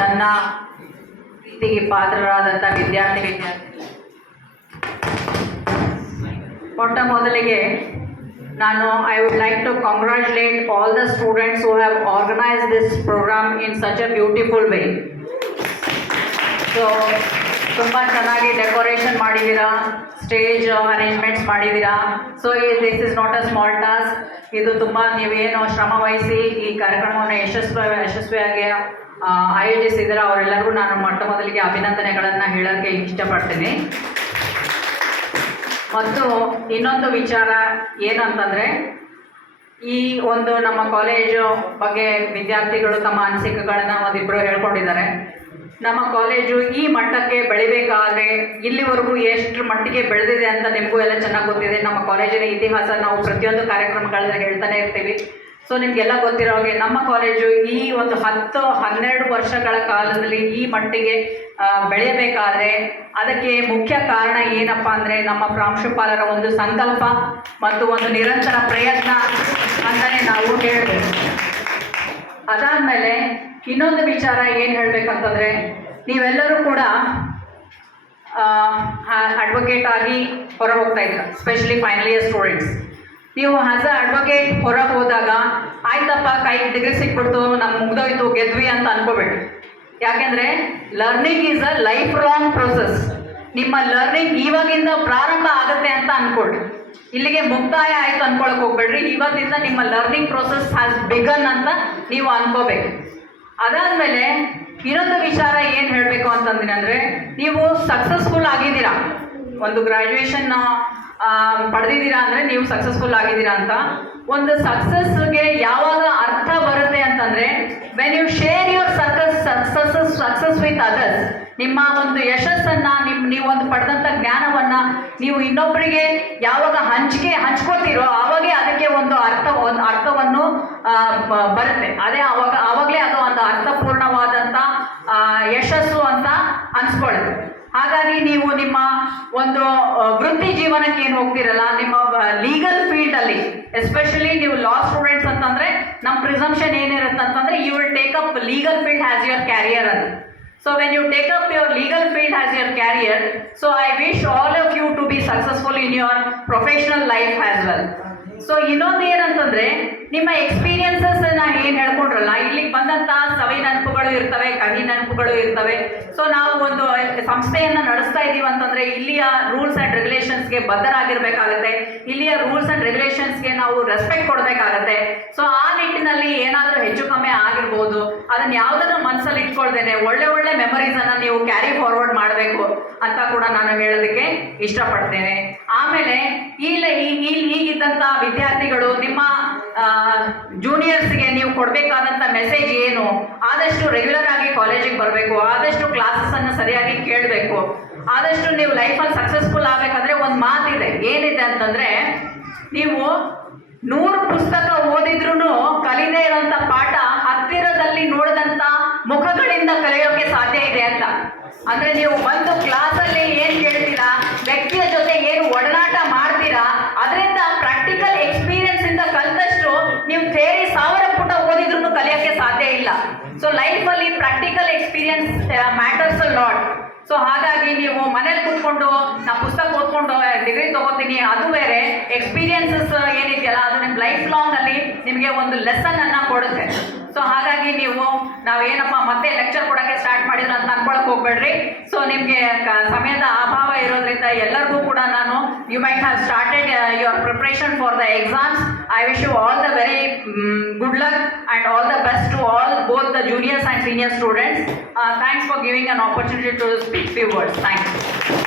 ನನ್ನ ಪ್ರೀತಿಗೆ ಪಾತ್ರರಾದಂಥ ವಿದ್ಯಾರ್ಥಿ ಮೊಟ್ಟ ಮೊದಲಿಗೆ ನಾನು I would like to congratulate all the students who have organized this programme in such a beautiful way. So ತುಂಬ ಚೆನ್ನಾಗಿ ಡೆಕೋರೇಷನ್ ಮಾಡಿದ್ದೀರಾ, ಸ್ಟೇಜ್ ಅರೇಂಜ್ಮೆಂಟ್ಸ್ ಮಾಡಿದ್ದೀರಾ. So this is not a small task. ಇದು ತುಂಬ ನೀವೇನು ಶ್ರಮ ವಹಿಸಿ ಈ ಕಾರ್ಯಕ್ರಮವನ್ನು ಯಶಸ್ವಿಯಾಗಿ ಆಯೋಜಿಸಿದರೆ ಅವರೆಲ್ಲರಿಗೂ ನಾನು ಮೊಟ್ಟ ಮೊದಲಿಗೆ ಅಭಿನಂದನೆಗಳನ್ನು ಹೇಳೋಕ್ಕೆ ಇಷ್ಟಪಡ್ತೀನಿ. ಮತ್ತು ಇನ್ನೊಂದು ವಿಚಾರ ಏನಂತಂದರೆ, ಈ ಒಂದು ನಮ್ಮ ಕಾಲೇಜು ಬಗ್ಗೆ ವಿದ್ಯಾರ್ಥಿಗಳು ತಮ್ಮ ಅನಿಸಿಕೆಗಳನ್ನು ಒಂದಿಬ್ಬರು ಹೇಳ್ಕೊಂಡಿದ್ದಾರೆ. ನಮ್ಮ ಕಾಲೇಜು ಈ ಮಟ್ಟಕ್ಕೆ ಬೆಳಿಬೇಕಾದ್ರೆ ಇಲ್ಲಿವರೆಗೂ ಎಷ್ಟು ಮಟ್ಟಿಗೆ ಬೆಳೆದಿದೆ ಅಂತ ನಿಮಗೂ ಎಲ್ಲ ಚೆನ್ನಾಗಿ ಗೊತ್ತಿದೆ. ನಮ್ಮ ಕಾಲೇಜಿನ ಇತಿಹಾಸ ನಾವು ಪ್ರತಿಯೊಂದು ಕಾರ್ಯಕ್ರಮಗಳಲ್ಲಿ ಹೇಳ್ತಾನೆ ಇರ್ತೀವಿ. ಸೊ ನಿಮಗೆಲ್ಲ ಗೊತ್ತಿರೋ ಹಾಗೆ ನಮ್ಮ ಕಾಲೇಜು ಈ ಒಂದು 10-12 ವರ್ಷಗಳ ಕಾಲದಲ್ಲಿ ಈ ಮಟ್ಟಿಗೆ ಬೆಳೆಯಬೇಕಾದ್ರೆ ಅದಕ್ಕೆ ಮುಖ್ಯ ಕಾರಣ ಏನಪ್ಪ ಅಂದರೆ ನಮ್ಮ ಪ್ರಾಂಶುಪಾಲರ ಒಂದು ಸಂಕಲ್ಪ ಮತ್ತು ಒಂದು ನಿರಂತರ ಪ್ರಯತ್ನ ಅಂತಲೇ ನಾವು ಹೇಳಬೇಕು. ಅದಾದಮೇಲೆ ಇನ್ನೊಂದು ವಿಚಾರ ಏನು ಹೇಳಬೇಕಂತಂದರೆ, ನೀವೆಲ್ಲರೂ ಕೂಡ ಅಡ್ವೊಕೇಟ್ ಆಗಿ ಹೊರ ಹೋಗ್ತಾ ಇದ್ದೀರ, ಸ್ಪೆಷಲಿ ಫೈನಲ್ ಇಯರ್ ಸ್ಟೂಡೆಂಟ್ಸ್. ನೀವು ಆಸ್ ಅ ಅಡ್ವೊಕೇಟ್ ಹೊರಗೆ ಹೋದಾಗ ಆಯ್ತಪ್ಪ ಕೈಗೆ ಡಿಗ್ರಿ ಸಿಕ್ಬಿಡ್ತು, ನಮ್ಗೆ ಮುಗ್ದೋಯ್ತು, ಗೆದ್ವಿ ಅಂತ ಅನ್ಕೋಬೇಡಿ. ಯಾಕೆಂದರೆ learning is a life long process. ನಿಮ್ಮ ಲರ್ನಿಂಗ್ ಇವಾಗಿಂದ ಪ್ರಾರಂಭ ಆಗುತ್ತೆ ಅಂತ ಅಂದ್ಕೊಳ್ರಿ, ಇಲ್ಲಿಗೆ ಮುಕ್ತಾಯ ಆಯಿತು ಅಂದ್ಕೊಳಕ್ಕೆ ಹೋಗ್ಬೇಡ್ರಿ. ಇವತ್ತಿಂದ ನಿಮ್ಮ ಲರ್ನಿಂಗ್ ಪ್ರೊಸೆಸ್ ಹ್ಯಾಸ್ ಬಿಗನ್ ಅಂತ ನೀವು ಅನ್ಕೋಬೇಕು. ಅದಾದಮೇಲೆ ಇನ್ನೊಂದು ವಿಚಾರ ಏನು ಹೇಳಬೇಕು ಅಂತಂದಿನಿ ಅಂದರೆ, ನೀವು ಸಕ್ಸಸ್ಫುಲ್ ಆಗಿದ್ದೀರಾ, ಒಂದು ಗ್ರ್ಯಾಜುಯೇಷನ್ ಪಡೆದಿದ್ದೀರಾ ಅಂದರೆ ನೀವು ಸಕ್ಸಸ್ಫುಲ್ ಆಗಿದ್ದೀರಾ ಅಂತ. ಒಂದು ಸಕ್ಸಸ್ಗೆ ಯಾವಾಗ ಅರ್ಥ ಬರುತ್ತೆ ಅಂತಂದರೆ, when you share your success with others. ನಿಮ್ಮ ಒಂದು ಯಶಸ್ಸನ್ನು ನೀವು ಒಂದು ಪಡೆದಂಥ ಜ್ಞಾನವನ್ನು ನೀವು ಇನ್ನೊಬ್ಬರಿಗೆ ಯಾವಾಗ ಹಂಚ್ಕೋತೀರೋ ಆವಾಗೇ ಅದಕ್ಕೆ ಒಂದು ಅರ್ಥವನ್ನು ಬರುತ್ತೆ. ಆವಾಗಲೇ ಅದು ಒಂದು ಅರ್ಥಪೂರ್ಣವಾದಂಥ ಯಶಸ್ಸು ಅಂತ ಅನ್ಸ್ಕೊಳ್ಳುತ್ತೆ. ಹಾಗಾಗಿ ನೀವು ನಿಮ್ಮ ಒಂದು ವೃತ್ತಿ ಜೀವನಕ್ಕೆ ಏನು ಹೋಗ್ತಿರಲ್ಲ, ನಿಮ್ಮ ಲೀಗಲ್ ಫೀಲ್ಡಲ್ಲಿ ಎಸ್ಪೆಷಲಿ ನೀವು ಲಾ ಸ್ಟೂಡೆಂಟ್ಸ್ ಅಂತಂದರೆ ನಮ್ಮ ಪ್ರಿಸಂಪ್ಷನ್ ಏನಿರುತ್ತೆ ಅಂತಂದರೆ, you will take up legal field as your career ಅಂತ. So when you take up your legal field as your career, so I wish all of you to be successful in your professional life as well. So ಇನ್ನೊಂದು ಏನಂತಂದರೆ, ನಿಮ್ಮ ಎಕ್ಸ್ಪೀರಿಯನ್ಸಸ್ನ ಏನು ಹೇಳ್ಕೊಂಡ್ರಲ್ಲ, ಇಲ್ಲಿಗೆ ಬಂದಂಥ ಸವಿ ನೆನಪುಗಳು ಇರ್ತವೆ, ಕಹಿ ನೆನಪುಗಳು ಇರ್ತವೆ. ಸೊ ನಾವು ಒಂದು ಸಂಸ್ಥೆಯನ್ನು ನಡೆಸ್ತಾ ಇದ್ದೀವಿ ಅಂತಂದರೆ ಇಲ್ಲಿಯ ರೂಲ್ಸ್ ಆ್ಯಂಡ್ ರೆಗ್ಯುಲೇಷನ್ಸ್ಗೆ ಬದ್ಧರಾಗಿರ್ಬೇಕಾಗತ್ತೆ, ಇಲ್ಲಿಯ ರೂಲ್ಸ್ ಆ್ಯಂಡ್ ರೆಗ್ಯುಲೇಷನ್ಸ್ಗೆ ನಾವು ರೆಸ್ಪೆಕ್ಟ್ ಕೊಡಬೇಕಾಗತ್ತೆ. ಸೊ ಆ ನಿಟ್ಟಿನಲ್ಲಿ ಏನಾದರೂ ಹೆಚ್ಚು ಕಮ್ಮಿ ಆಗಿರ್ಬೋದು, ಅದನ್ನು ಯಾವುದನ್ನು ಮನಸ್ಸಲ್ಲಿ ಇಟ್ಕೊಳ್ದೇನೆ ಒಳ್ಳೆ ಮೆಮರೀಸನ್ನು ನೀವು ಕ್ಯಾರಿ ಫಾರ್ವರ್ಡ್ ಮಾಡಬೇಕು ಅಂತ ಕೂಡ ನಾನು ಹೇಳೋದಕ್ಕೆ ಇಷ್ಟಪಡ್ತೇನೆ. ಆಮೇಲೆ ಈಗಿದ್ದಂಥ ವಿದ್ಯಾರ್ಥಿಗಳು ನಿಮ್ಮ ಜೂನಿಯರ್ಸ್ಗೆ ನೀವು ಕೊಡಬೇಕಾದಂಥ ಮೆಸೇಜ್ ಏನು, ಆದಷ್ಟು ರೆಗ್ಯುಲರ್ ಆಗಿ ಕಾಲೇಜಿಗೆ ಬರಬೇಕು, ಆದಷ್ಟು ಕ್ಲಾಸಸ್ಸನ್ನು ಸರಿಯಾಗಿ ಕೇಳಬೇಕು, ಆದಷ್ಟು ನೀವು ಲೈಫಲ್ಲಿ ಸಕ್ಸಸ್ಫುಲ್ ಆಗಬೇಕಂದ್ರೆ ಒಂದು ಮಾತಿದೆ, ಏನಿದೆ ಅಂತಂದರೆ, ನೀವು 100 ಪುಸ್ತಕ ಓದಿದ್ರೂ ಕಲಿದೇ ಇರೋಂಥ ಪಾಠ ಹತ್ತಿರದಲ್ಲಿ ನೋಡಿದಂಥ ಮುಖಗಳಿಂದ ಕಲಿಯೋಕ್ಕೆ ಸಾಧ್ಯ ಇದೆ ಅಂತ. ಅಂದರೆ ನೀವು ಒಂದು ಕ್ಲಾಸಲ್ಲಿ ಏನು ಕೇಳ್ತೀರಾ, ವ್ಯಕ್ತಿಯ ಜೊತೆ ಏನು ಒಡನಾಟ ಮಾಡ್ತೀರಾ, ಅದರಿಂದ ಪ್ರಾಕ್ಟಿಕಲ್ ಎಕ್ಸ್ಪೀರಿಯನ್ಸ್ ಇಂದ ಕಲಿತಷ್ಟು ನೀವು ಥಿಯರಿ 1000 ಪುಟ ಓದಿದ್ರೂ ಕಲಿಯೋಕ್ಕೆ ಸಾಧ್ಯ ಇಲ್ಲ. ಸೊ ಲೈಫಲ್ಲಿ practical experience matters a lot. So ಹಾಗಾಗಿ ನೀವು ಮನೇಲಿ ಕೂತ್ಕೊಂಡು ನಾ ಪುಸ್ತಕ ಓದ್ಕೊಂಡು ಡಿಗ್ರಿ ತೊಗೋತೀನಿ, ಅದು ಬೇರೆ. ಎಕ್ಸ್ಪೀರಿಯನ್ಸಸ್ ಏನಿದೆಯಲ್ಲ ಅದು ನಿಮ್ಮ ಲೈಫ್ ಲಾಂಗಲ್ಲಿ ನಿಮಗೆ ಒಂದು ಲೆಸನನ್ನು ಕೊಡುತ್ತೆ. ಸೊ ಹಾಗಾಗಿ ನಾವೇನಪ್ಪ ಮತ್ತೆ ಲೆಕ್ಚರ್ ಕೊಡೋಕ್ಕೆ ಸ್ಟಾರ್ಟ್ ಮಾಡಿದ್ರು ಅಂತ ಅನ್ಕೊಳಕ್ಕೆ ಹೋಗ್ಬೇಡ್ರಿ. ಸೊ ನಿಮಗೆ ಸಮಯದ ಅಭಾವ ಇರೋದ್ರಿಂದ ಎಲ್ಲರಿಗೂ ಕೂಡ ನಾನು, you might have started your preparation for the exams. I wish you all the very good luck and all the best to all both the juniors and senior students. Thanks for giving an opportunity to speak few words. Thank you.